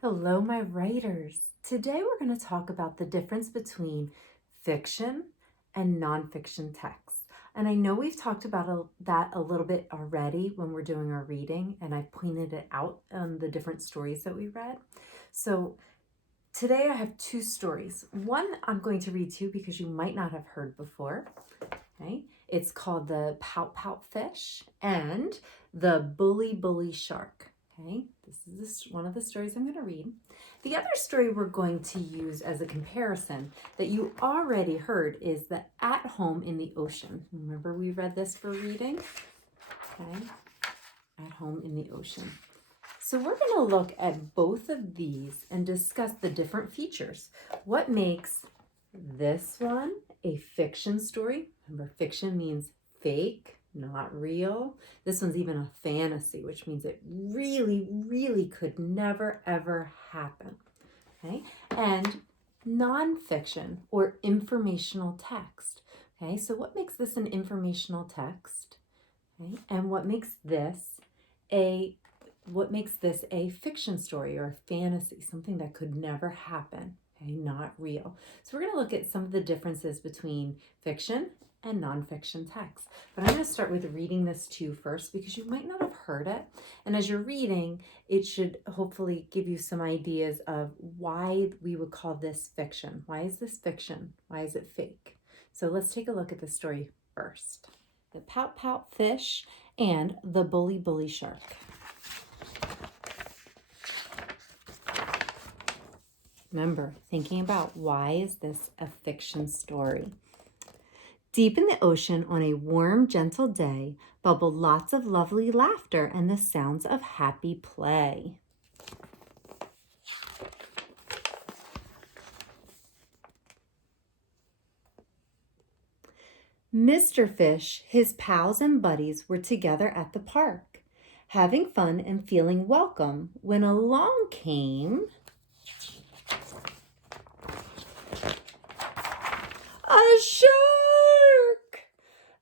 Hello, my writers. Today we're going to talk about the difference between fiction and nonfiction texts. And I know we've talked about that a little bit already when we're doing our reading, and I pointed it out on the different stories that we read. So today I have two stories. One I'm going to read to you because you might not have heard before. Okay, it's called The Pout Pout Fish and The Bully Bully Shark. Okay, this is one of the stories I'm going to read. The other story we're going to use as a comparison that you already heard is the At Home in the Ocean. Remember we read this for reading? Okay, At Home in the Ocean. So we're going to look at both of these and discuss the different features. What makes this one a fiction story? Remember, fiction means fake, not real. This one's even a fantasy, which means it really could never, ever happen. Okay, and nonfiction or informational text. Okay, so what makes this an informational text? Okay, and what makes this a fiction story or a fantasy, something that could never happen, okay, not real. So we're going to look at some of the differences between fiction and nonfiction text. But I'm going to start with reading this to you first because you might not have heard it. And as you're reading, it should hopefully give you some ideas of why we would call this fiction. Why is this fiction? Why is it fake? So let's take a look at the story first. The Pout Pout Fish and the Bully Bully Shark. Remember, thinking about why is this a fiction story? Deep in the ocean on a warm, gentle day, bubbled lots of lovely laughter and the sounds of happy play. Mr. Fish, his pals and buddies were together at the park, having fun and feeling welcome when along came a shark!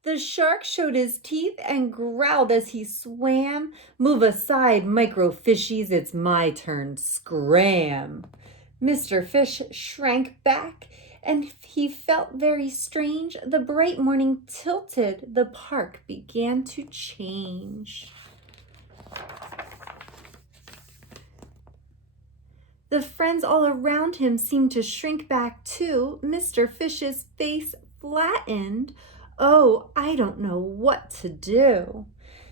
The shark showed his teeth and growled as he swam. Move aside, microfishies, it's my turn, scram. Mr. Fish shrank back, and he felt very strange. The bright morning tilted, the park began to change. The friends all around him seemed to shrink back too. Mr. Fish's face flattened. Oh, I don't know what to do.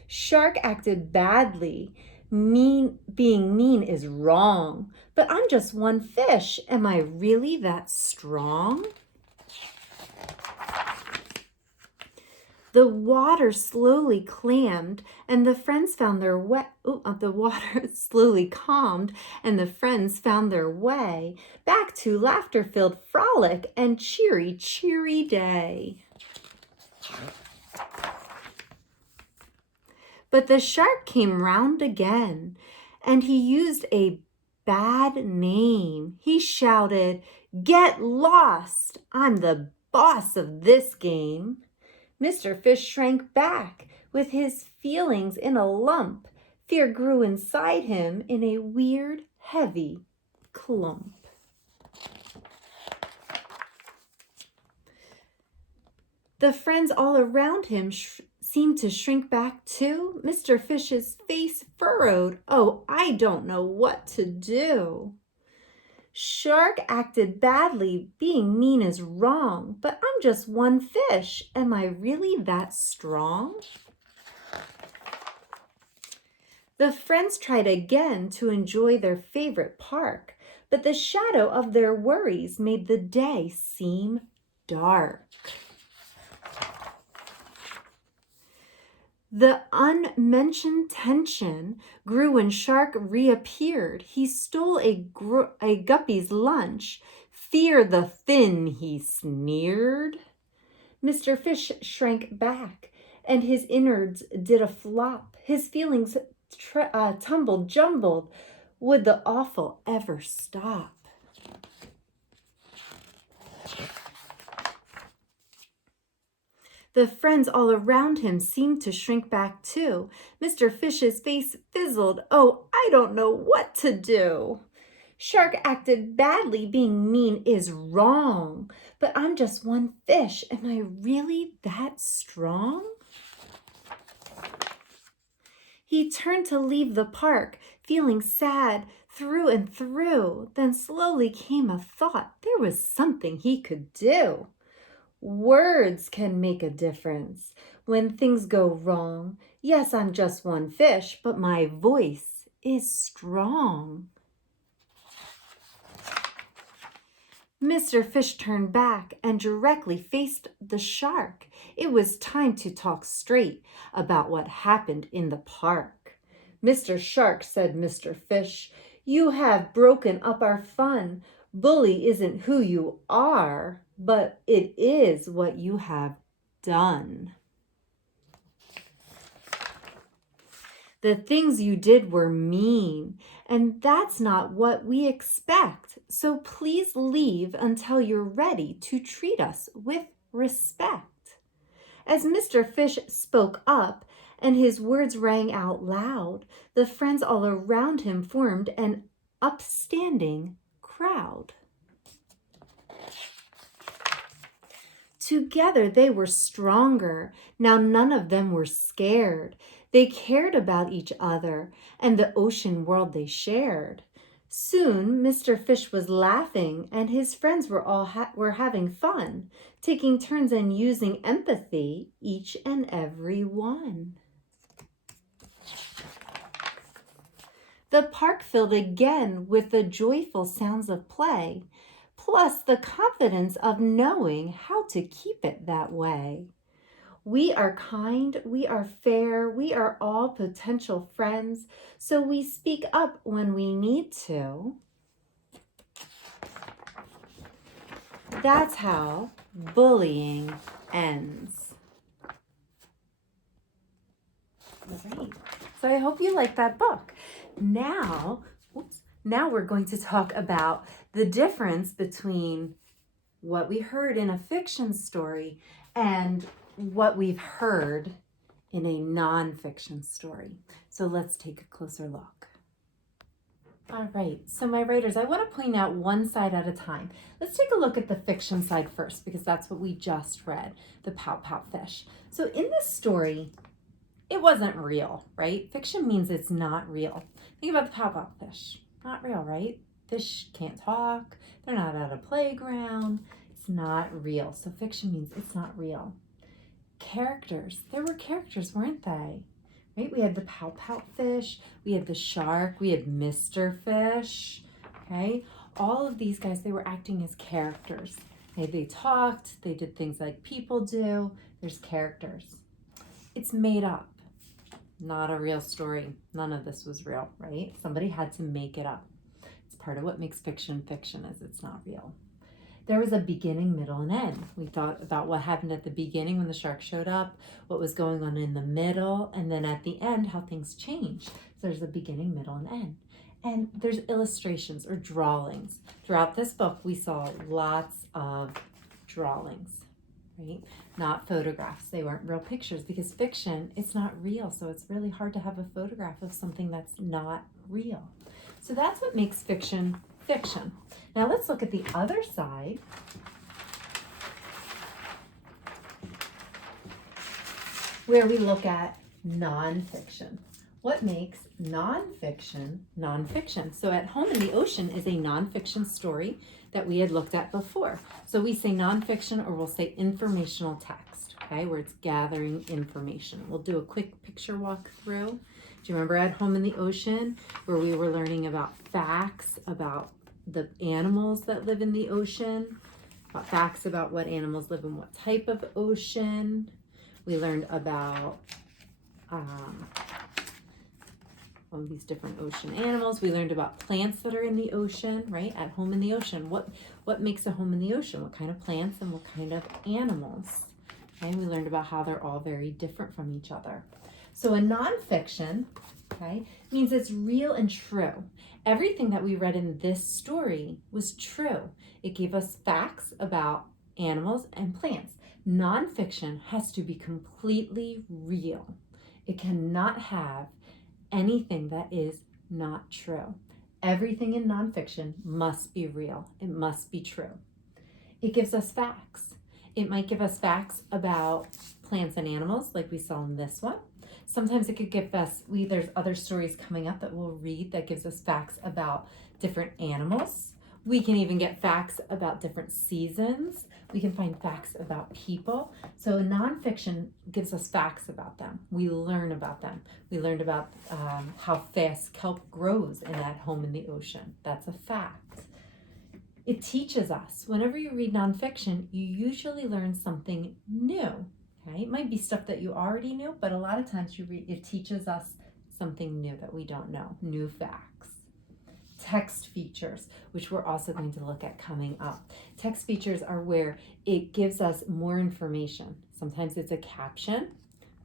Shark acted badly. Being mean is wrong. But I'm just one fish. Am I really that strong? The water slowly clammed, and the friends found their way. The water slowly calmed, and the friends found their way back to laughter-filled frolic and cheery, cheery day. But the shark came round again, and he used a bad name. He shouted, "Get lost! I'm the boss of this game." Mr. Fish shrank back with his feelings in a lump. Fear grew inside him in a weird, heavy clump. The friends all around him seemed to shrink back too. Mr. Fish's face furrowed. Oh, I don't know what to do. Shark acted badly. Being mean is wrong. But I'm just one fish. Am I really that strong? The friends tried again to enjoy their favorite park, but the shadow of their worries made the day seem dark. The unmentioned tension grew when Shark reappeared. He stole a guppy's lunch. Fear the fin, he sneered. Mr. Fish shrank back, and his innards did a flop. His feelings tumbled, jumbled. Would the awful ever stop? The friends all around him seemed to shrink back too. Mr. Fish's face fizzled. Oh, I don't know what to do. Shark acted badly, being mean is wrong. But I'm just one fish. Am I really that strong? He turned to leave the park, feeling sad through and through. Then slowly came a thought there was something he could do. Words can make a difference when things go wrong. Yes, I'm just one fish, but my voice is strong. Mr. Fish turned back and directly faced the shark. It was time to talk straight about what happened in the park. Mr. Shark, said Mr. Fish, you have broken up our fun. Bully isn't who you are, but it is what you have done. The things you did were mean, and that's not what we expect. So please leave until you're ready to treat us with respect. As Mr. Fish spoke up and his words rang out loud, the friends all around him formed an upstanding crowd. Together they were stronger. Now none of them were scared. They cared about each other and the ocean world they shared. Soon Mr. Fish was laughing and his friends were all having fun, taking turns and using empathy, each and every one. The park filled again with the joyful sounds of play, plus the confidence of knowing how to keep it that way. We are kind, we are fair, we are all potential friends, so we speak up when we need to. That's how bullying ends. All right. So I hope you like that book. Now we're going to talk about the difference between what we heard in a fiction story and what we've heard in a nonfiction story. So let's take a closer look. All right, so my writers, I want to point out one side at a time. Let's take a look at the fiction side first, because that's what we just read, the Pout Pout Fish. So in this story, it wasn't real, right? Fiction means it's not real. Think about the Pout Pout Fish. Not real, right? Fish can't talk. They're not at a playground. It's not real. So fiction means it's not real. Characters. There were characters, weren't they? Right? We had the Pout Pout Fish. We had the shark. We had Mr. Fish. Okay? All of these guys, they were acting as characters. They talked. They did things like people do. There's characters. It's made up. Not a real story. None of this was real, right? Somebody had to make it up. It's part of what makes fiction fiction, is it's not real. There was a beginning, middle, and end. We thought about what happened at the beginning when the shark showed up, what was going on in the middle, and then at the end, how things changed. So there's a beginning, middle, and end. And there's illustrations or drawings. Throughout this book, we saw lots of drawings. Right? Not photographs. They weren't real pictures, because fiction, it's not real. So it's really hard to have a photograph of something that's not real. So that's what makes fiction fiction. Now let's look at the other side. Where we look at nonfiction. What makes nonfiction nonfiction? So At Home in the Ocean is a nonfiction story that we had looked at before. So we say nonfiction, or we'll say informational text, okay, where it's gathering information. We'll do a quick picture walk through. Do you remember At Home in the Ocean, where we were learning about facts about the animals that live in the ocean, about facts about what animals live in what type of ocean. We learned about all of these different ocean animals. We learned about plants that are in the ocean, right? At home in the ocean. What makes a home in the ocean? What kind of plants and what kind of animals? Okay, we learned about how they're all very different from each other. So a nonfiction, okay, means it's real and true. Everything that we read in this story was true. It gave us facts about animals and plants. Nonfiction has to be completely real. It cannot have anything that is not true. Everything in nonfiction must be real. It must be true. It gives us facts. It might give us facts about plants and animals like we saw in this one. Sometimes it could give us, there's other stories coming up that we'll read that gives us facts about different animals. We can even get facts about different seasons. We can find facts about people. So nonfiction gives us facts about them. We learn about them. We learned about how fast kelp grows in that home in the ocean. That's a fact. It teaches us. Whenever you read nonfiction, you usually learn something new. Okay? It might be stuff that you already knew, but a lot of times it teaches us something new that we don't know, new facts. Text features, which we're also going to look at coming up. Text features are where it gives us more information. Sometimes it's a caption,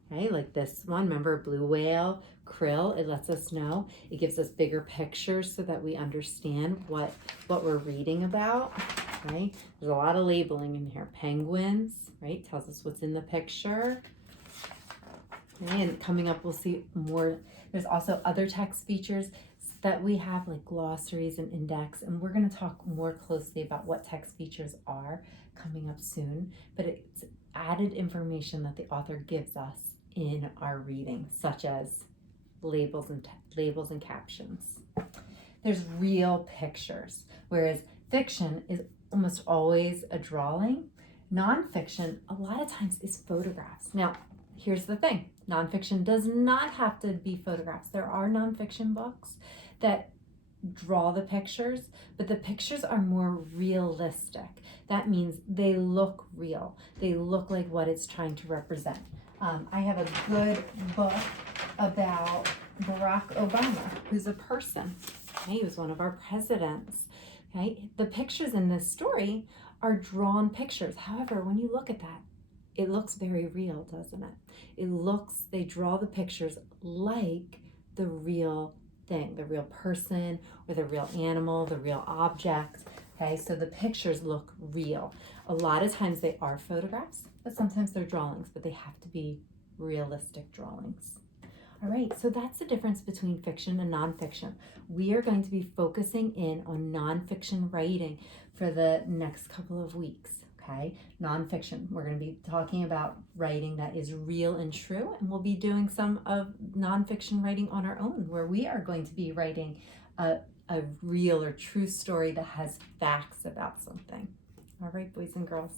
right? Like this one, remember blue whale, krill, it lets us know. It gives us bigger pictures so that we understand what we're reading about, right? There's a lot of labeling in here. Penguins, right? Tells us what's in the picture. Okay, and coming up, we'll see more. There's also other text features that we have, like glossaries and index, and we're going to talk more closely about what text features are coming up soon, but it's added information that the author gives us in our reading, such as labels and captions. There's real pictures, whereas fiction is almost always a drawing. Nonfiction, a lot of times, is photographs. Now, here's the thing. Nonfiction does not have to be photographs. There are nonfiction books that draw the pictures, but the pictures are more realistic. That means they look real. They look like what it's trying to represent. I have a good book about Barack Obama, who's a person. Okay? He was one of our presidents. Okay? The pictures in this story are drawn pictures. However, when you look at that, it looks very real, doesn't it? They draw the pictures like the real thing, the real person or the real animal, the real object. Okay, so the pictures look real. A lot of times they are photographs, but sometimes they're drawings, but they have to be realistic drawings. All right, so that's the difference between fiction and nonfiction. We are going to be focusing in on nonfiction writing for the next couple of weeks. Okay, nonfiction. We're going to be talking about writing that is real and true, and we'll be doing some of nonfiction writing on our own, where we are going to be writing a real or true story that has facts about something. All right, boys and girls.